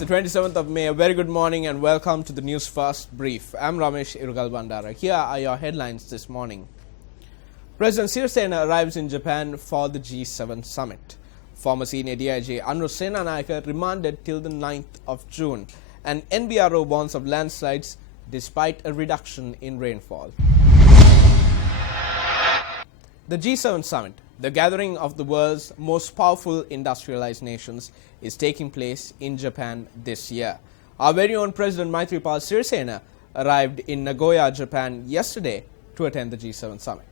the 27th of May. A very good morning and welcome to the News First Brief. I'm Ramesh Irugal Bandara. Here are your headlines this morning. President Sirisena arrives in Japan for the G7 summit. Former senior DIG Anru Senanayake remanded till the 9th of June. And NBRO warns of landslides despite a reduction in rainfall. The G7 summit, the gathering of the world's most powerful industrialized nations, is taking place in Japan this year. Our very own President Maithripala Sirisena arrived in Nagoya, Japan yesterday to attend the G7 summit.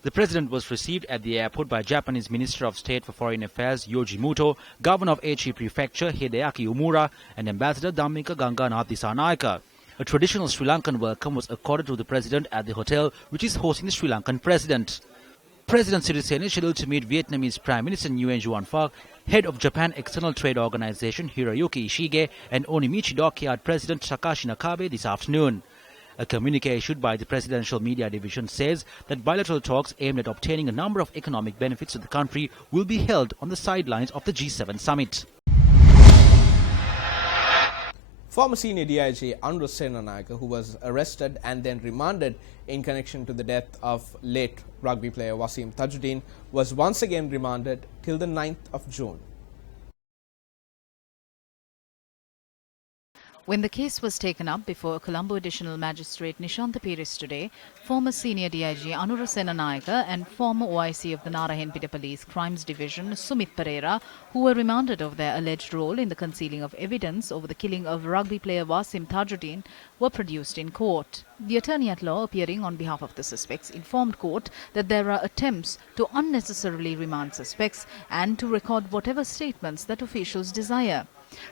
The president was received at the airport by Japanese Minister of State for Foreign Affairs Yoji Muto, Governor of Aichi Prefecture Hideaki Umura, and Ambassador Dhammika Ganganath Dissanayake. A traditional Sri Lankan welcome was accorded to the president at the hotel which is hosting the Sri Lankan president. President Sirisena is scheduled to meet Vietnamese Prime Minister Nguyen Xuan Phuc, head of Japan External Trade Organization Hiroyuki Ishige, and Onimichi Dockyard President Takashi Nakabe this afternoon. A communique issued by the Presidential Media Division says that bilateral talks aimed at obtaining a number of economic benefits to the country will be held on the sidelines of the G7 summit. Former senior DIG Anru Senanayake, who was arrested and then remanded in connection to the death of late rugby player Wasim Tajuddin, was once again remanded till the 9th of June. When the case was taken up before Colombo Additional Magistrate Nishantha Piris today, former senior DIG Anura Senanayake and former OIC of the Narahenpita Police Crimes Division Sumit Pereira, who were remanded of their alleged role in the concealing of evidence over the killing of rugby player Wasim Tajuddin, were produced in court. The attorney at law appearing on behalf of the suspects informed court that there are attempts to unnecessarily remand suspects and to record whatever statements that officials desire.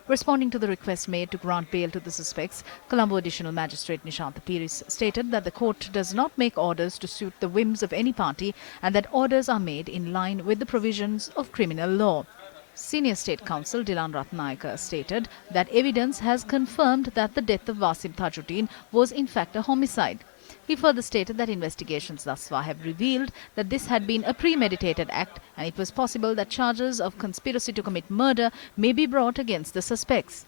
Responding to the request made to grant bail to the suspects, Colombo Additional Magistrate Nishantha Piris stated that the court does not make orders to suit the whims of any party and that orders are made in line with the provisions of criminal law. Senior State Counsel Dilan Ratnayake stated that evidence has confirmed that the death of Wasim Tajuddin was in fact a homicide. He further stated that investigations thus far have revealed that this had been a premeditated act and it was possible that charges of conspiracy to commit murder may be brought against the suspects.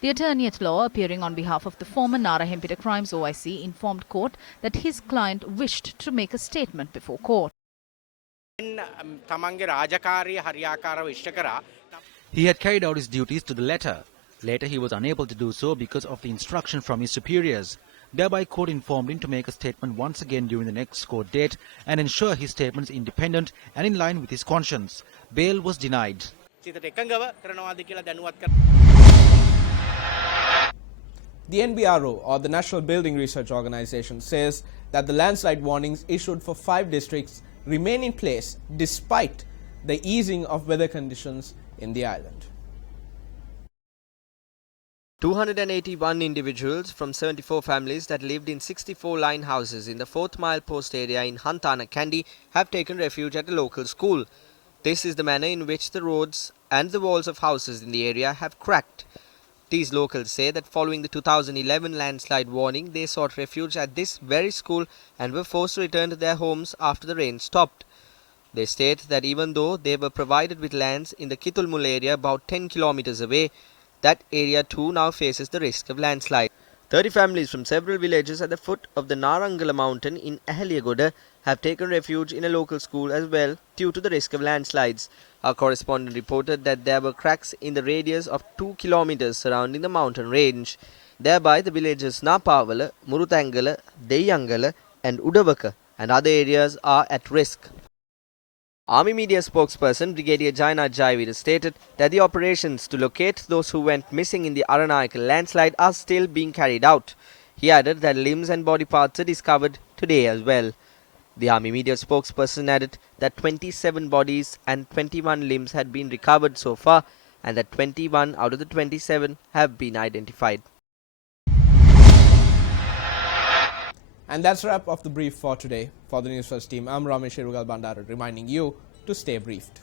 The attorney at law, appearing on behalf of the former Narahenpita Crimes OIC, informed court that his client wished to make a statement before court. He had carried out his duties to the letter. Later, he was unable to do so because of the instruction from his superiors. Thereby, court informed him to make a statement once again during the next court date and ensure his statement is independent and in line with his conscience. Bail was denied. The NBRO, or the National Building Research Organization, says that the landslide warnings issued for 5 districts remain in place despite the easing of weather conditions in the island. 281 individuals from 74 families that lived in 64 line houses in the 4th Mile Post area in Hantana Kandy have taken refuge at a local school. This is the manner in which the roads and the walls of houses in the area have cracked. These locals say that following the 2011 landslide warning, they sought refuge at this very school and were forced to return to their homes after the rain stopped. They state that even though they were provided with lands in the Kitulmul area about 10 kilometers away, that area too now faces the risk of landslide. 30 families from several villages at the foot of the Narangala mountain in Ahaliyagoda have taken refuge in a local school as well due to the risk of landslides. Our correspondent reported that there were cracks in the radius of 2 kilometers surrounding the mountain range. Thereby the villages Napavala, Murutangala, Deyangala and Udavaka and other areas are at risk. Army media spokesperson Brigadier Jaina Jayavira stated that the operations to locate those who went missing in the Aranayaka landslide are still being carried out. He added that limbs and body parts are discovered today as well. The Army media spokesperson added that 27 bodies and 21 limbs had been recovered so far and that 21 out of the 27 have been identified. And that's a wrap of the brief for today. For the News First team, I'm Ramesh Irugal Bandara reminding you to stay briefed.